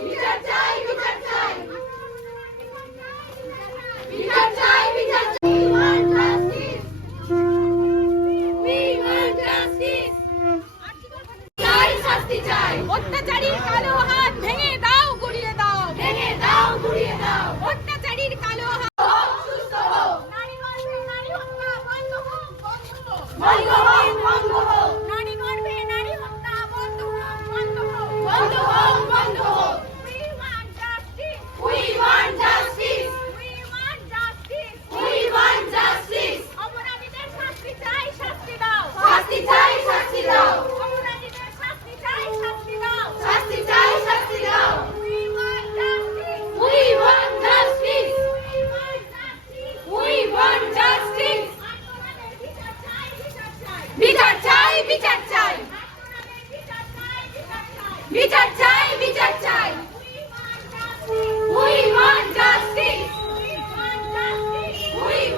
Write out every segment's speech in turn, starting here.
We are want justice. We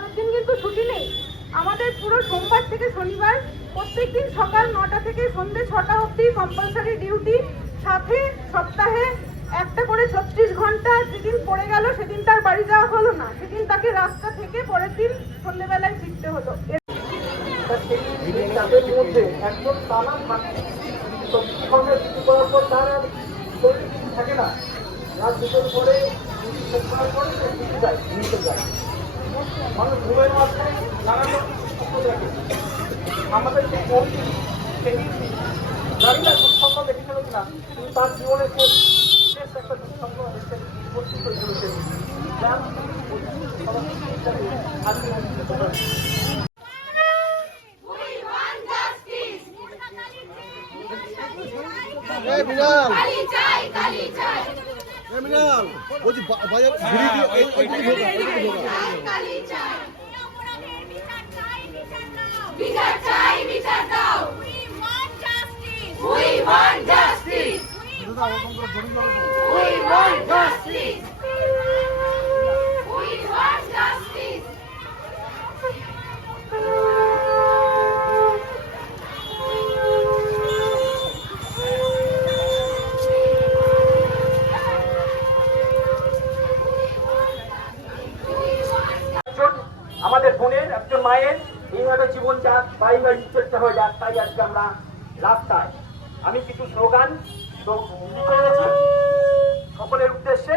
পরের দিন কিন্তু ছুটি নেই। আমাদের পুরো সোমবার থেকে শনিবার, প্রত্যেকদিন সকাল নটা থেকে সন্ধ্যে ছটা অবধি কম্পালসারি ডিউটি সাথে সপ্তাহে একটা করে ছত্রিশ ঘণ্টা যেদিন পড়ে গেল সেদিন তার বাড়ি যাওয়া হলো না। সেদিন তাকে রাস্তা থেকে পরের দিন সন্ধ্যেবেলায় ফিরতে হলো। থাকে না। রাত দুটোর পরে যায় যায়। মানুষ রকম সুস্থ থাকে আমাদের যে কর্মী সেই জানি না দুঃসংগ দেখেছিল কিনা তার জীবনে সে একটা হয়েছে উপস্থিত হয়েছে We want কালি চাই অপরাধের বিচার চাই বিচার দাও বিচার চাই বিচার দাও We want মায়ের এইভাবে জীবন যাক বাড়িবার ইচ্ছেটা হয়ে যাক, তাই আজকে আমরা রাস্তায়। আমি কিছু স্লোগান তো সকলের উদ্দেশ্যে